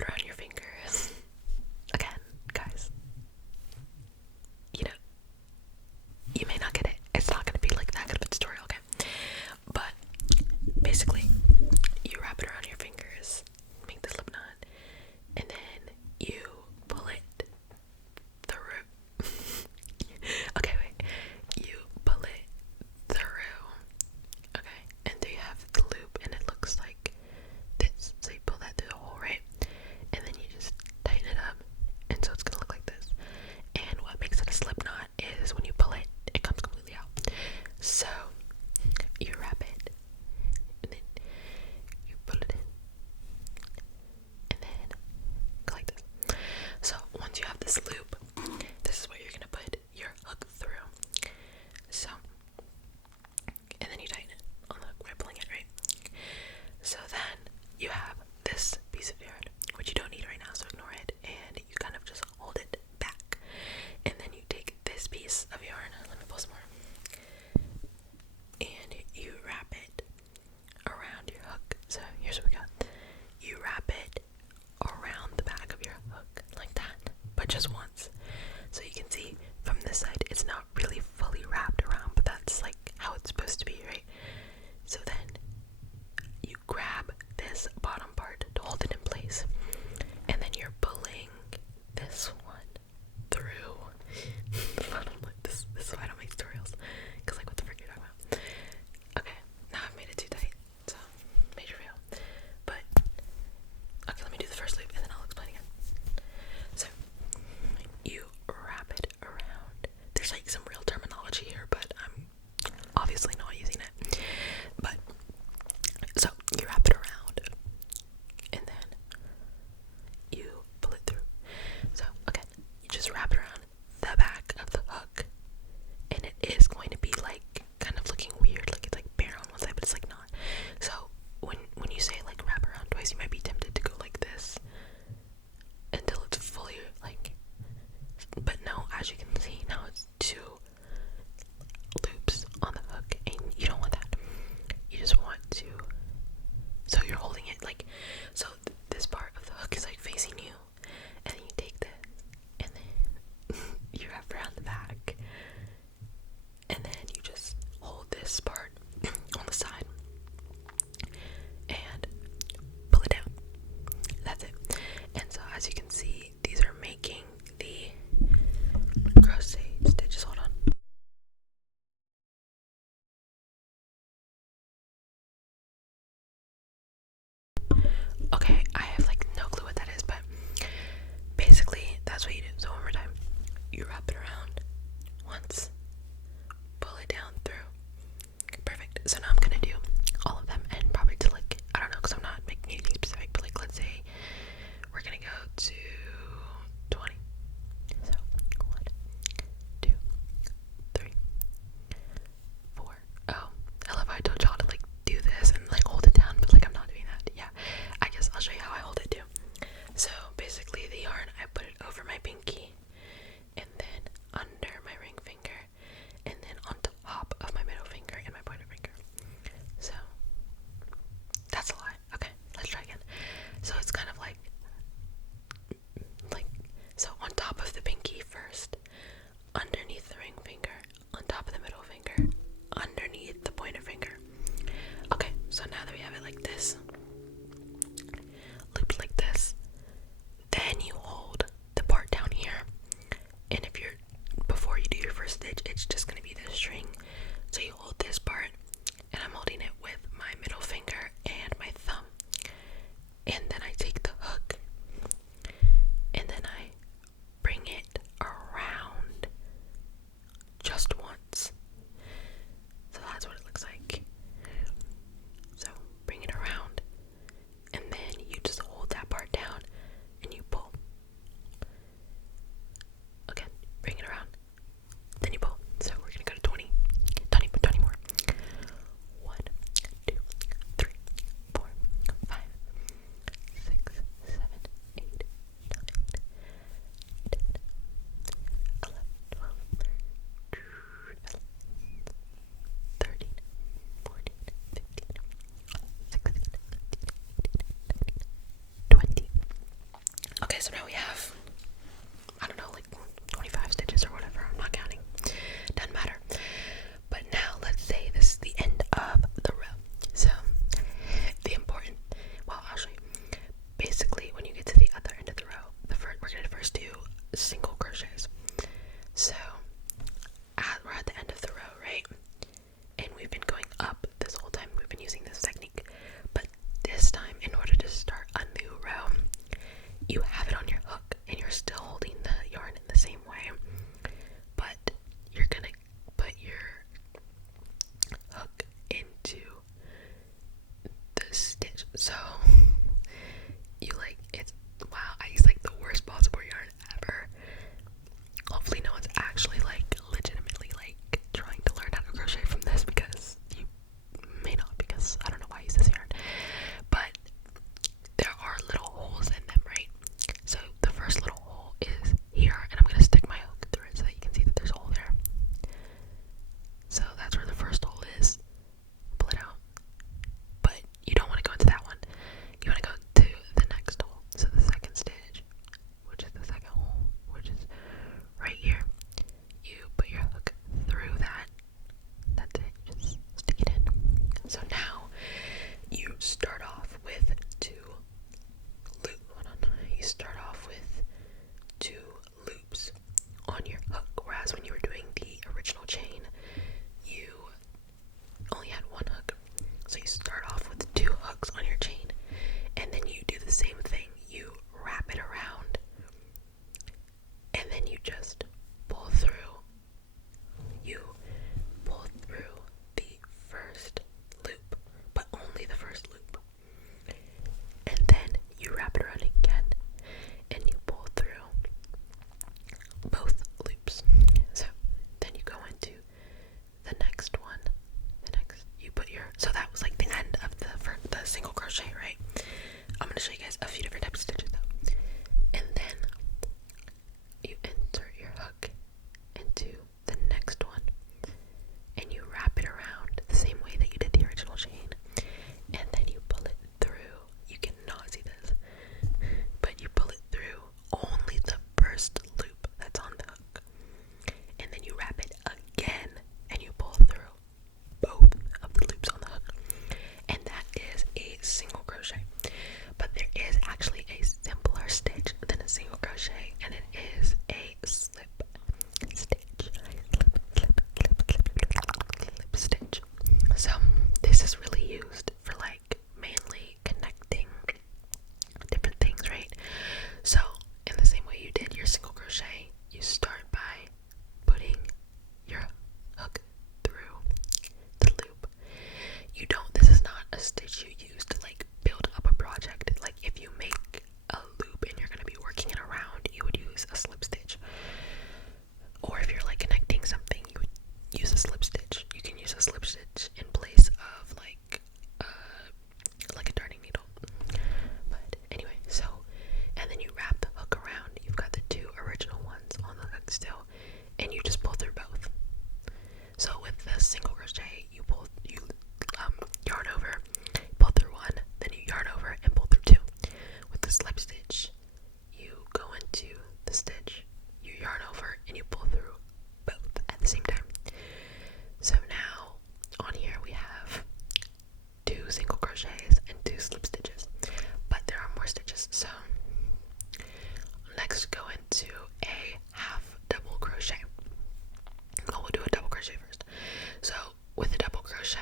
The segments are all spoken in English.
it around your fingers. Again, guys, you may not get it. It's not gonna be like that kind of a tutorial, okay? But basically, you wrap it around your fingers, make the slip knot, and then you pull it through. Okay, wait. You pull it through. Okay, and there you have the loop, and it looks like this. So you pull that through the hole, right? And then you just tighten it up, and so it's gonna look like this. And what makes it a slip knot is when you pull it, it comes completely out. So you wrap it, and then you pull it in, and then go like this. So once you have this loop, this is where you're gonna put your hook through. So, and then you tighten it on the hook by pulling it, right? So then you have this piece of yarn, which you don't need right now, so ignore it, and you kind of just hold it back. And then you take this piece of yarn, let me pull some more, and you wrap it around your hook. So here's what we got. You wrap it around the back of your hook like that, but just once. so now we have, I don't know, like 25 stitches or whatever. I'm not counting. Doesn't matter. But now let's say this is the end of the row. So the important, well, I'll show you. Basically, when you get to the other end of the row, we're gonna first do single crochets. So we're at the end of the row, right? And we've been going up this whole time. We've been using this technique. But this time, in order to start a new row, you have it on your hook and you're still holding the yarn in the same way. But you're gonna put your hook into the stitch. So you it's, wow, I use like the worst possible yarn ever. Hopefully no one's actually legitimately trying to learn how to crochet from this, because you may not, because I don't know why I use this yarn. But there are little holes in them, right? So the first little hole is here, and I'm gonna stick my hook through it so that you can see that there's a hole there. So that's where the first hole is. Pull it out. But you don't want to go into that one. You want to go to the next hole. So the second stitch, which is the second hole, which is right here. You put your hook through that. That's it. Just stick it in. So now you start off with two loops. You start off with two loops on your hook, whereas when you were doing the original chain, you only had one hook. So you start off with two hooks on your chain, and then you do the same thing. You wrap it around, and then you just pull through. You pull through the first loop, but only the first loop. And then you wrap it around again, and you pull through both loops. So then you go into the next one. So that was like the end of the single crochet, right? I'm gonna show you guys a few different types of stitches though. And then you insert your hook into the next one, and you wrap it around the same way that you did the original chain, and then you pull it through. You cannot see this, but you pull it through only the first loop that's on the hook, and then you wrap it again, and you pull through both of the loops on the hook, and that is a single crochet. But there is actually a simpler stitch than a single crochet, and it is a slip stitch. Slip stitch. So this is really used for mainly connecting different things, right? So in the same way you did your single crochet, you start by putting your hook through the loop. This is not a stitch you use to build up a project. If you make a loop and you're going to be working it around, you would use a slip stitch. Or if you're connecting something, you would use a slip stitch. You can use a slip stitch in place of a darning needle. But anyway, so, and then you wrap the hook around. You've got the two original ones on the hook still, and you just pull through both. So with the single crochet, you yarn over, pull through one, then you yarn over and pull through two. With the slip stitch, you go into the stitch, you yarn over, and you pull through both at the same time. So now on here we have two single crochets and two slip stitches, but there are more stitches. So next go into a half double crochet. We'll do a double crochet first. So with a double crochet,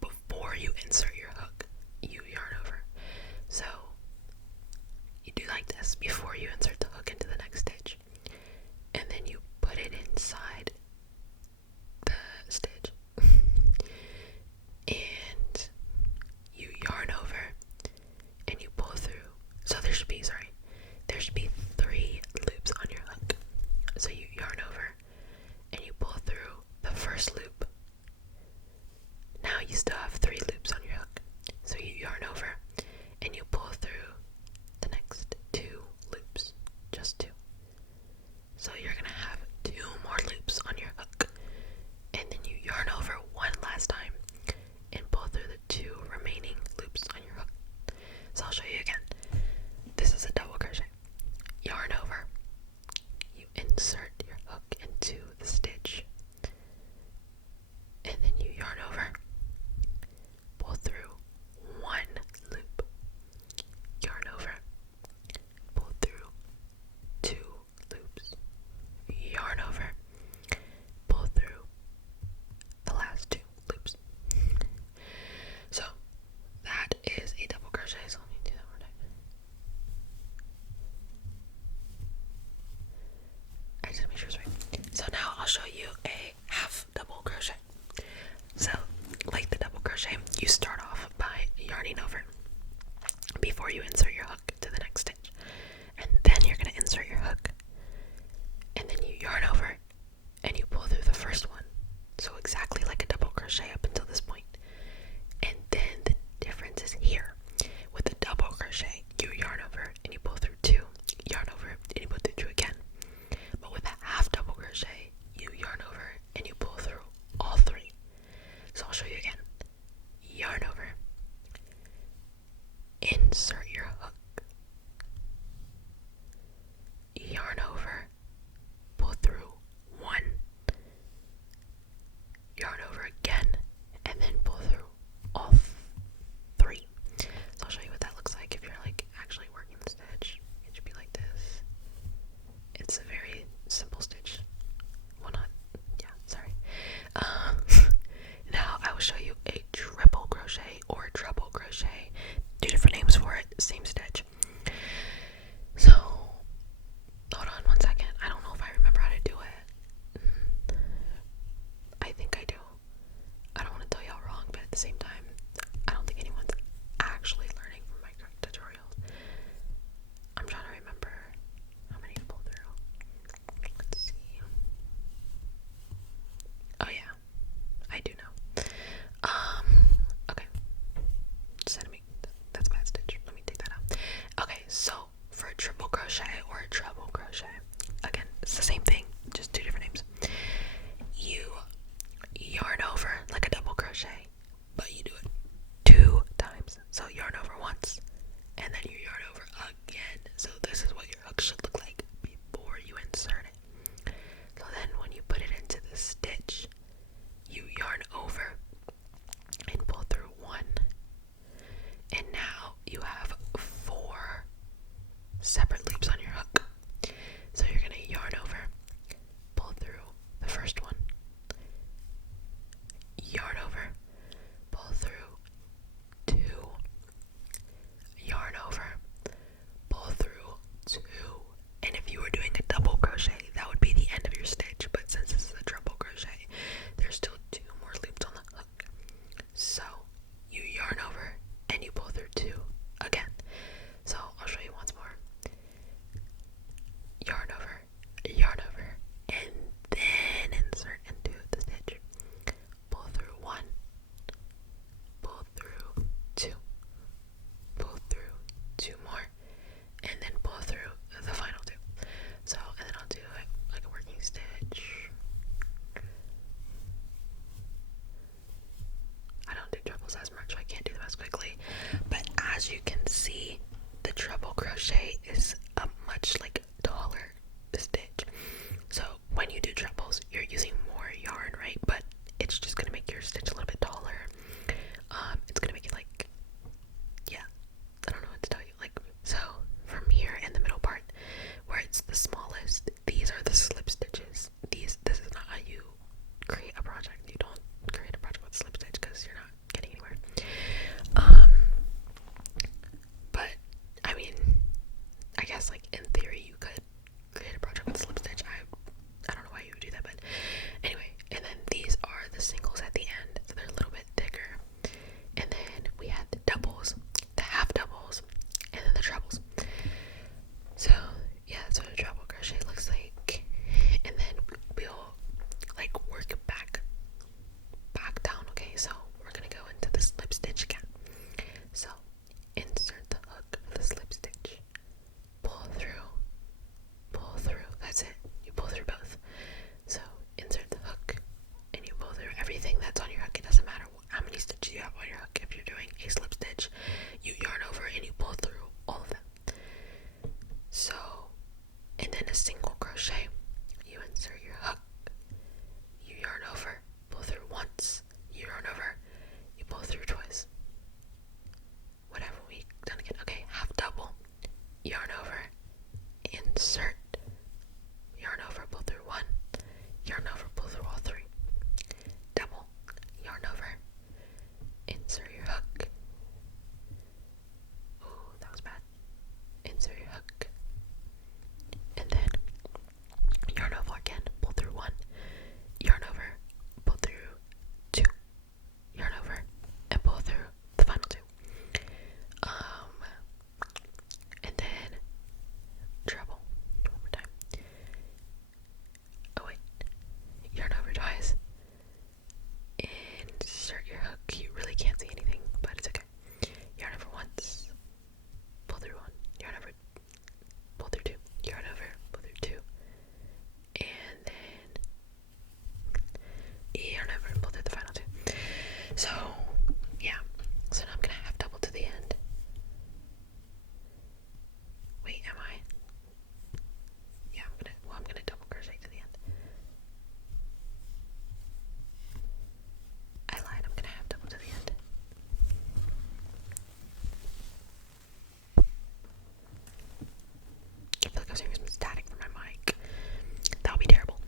before you insert your hook, you yarn over. So you do like this before you insert the hook into the next stitch, and then you put it inside the stitch, and you yarn over and you pull through. So there should be 3 loops on your hook. So you yarn over and you pull through the first loop. Now you still have 3 loops on your hook. So you yarn over and you pull through the next 2 loops. separate loops on your hook. So you're gonna yarn over, pull through the first one, yarn over, pull through two, yarn over, pull through two. And if you were doing a double crochet, that would be the end of your stitch, but since this is a triple crochet, there's still two more loops on the hook. So you yarn over and you pull through two again. So I'll show you once more. Yarn over, and then insert into the stitch. Pull through one, pull through two, pull through two more, and then pull through the final two. So, and then I'll do it like a working stitch. I don't do trebles as much, so I can't do them as quickly. But as you can see, the treble crochet is a much like taller stitch. So when you do trebles, you're using more yarn, right? But it's just gonna make your stitch a little bit taller. It's gonna make it like, yeah, I don't know what to tell you. Like, so from here in the middle part, where it's the smallest, these are the slip stitches. This is not how you create a project. You don't create a project with slip stitch because you're not getting anywhere. But I mean, I guess like in theory you could create a project with slip stitch. I don't know why you would do that, but anyway. And then these are the singles at the end, so they're a little bit thicker. And then we had the doubles, the half doubles, and then the trebles. So yeah, that's what a treble crochet looks like. And then we'll like work back down. Okay, so we're gonna go into the slip stitch again. So insert the hook for the slip stitch, pull through, that's it. You pull through both. So insert the hook and you pull through everything that's on your hook. It doesn't matter how many stitches you have on your hook. If you're doing a slip stitch, you yarn over and you pull through all of them. So, and then a single crochet, you insert your hook, you yarn over, pull through once, you yarn over, you pull through twice. Whatever we done again. Okay, half double, yarn over, insert, yarn over, pull through one, yarn over, pull through all three, double, yarn over, insert your hook. Ooh, that was bad. Insert your hook, and then yarn over again, pull through one, yarn over, pull through two, yarn over, and pull through the final two. And then treble one more time. Oh wait, yarn over twice, insert your hook. You really can't see anything, but it's okay. Yarn over once, pull through one, yarn over, pull through two, yarn over, pull through two, and then yarn over and pull through the final two. So yeah, so now I'm gonna have double to the end. Wait, am I? Yeah, I'm gonna double crochet to the end. I lied, I'm gonna have double to the end. I feel like I was hearing some static from my mic. That would be terrible.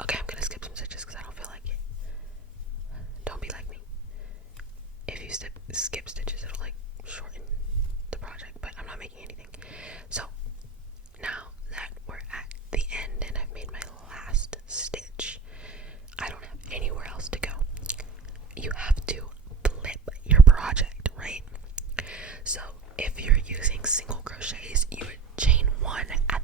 Okay, I'm gonna skip some stitches because I don't feel like it. Don't be like me. If you skip stitches, it'll like shorten the project, but I'm not making anything. So now that we're at the end and I've made my last stitch, I don't have anywhere else to go. You have to flip your project, right? So if you're using single crochets, you would chain one at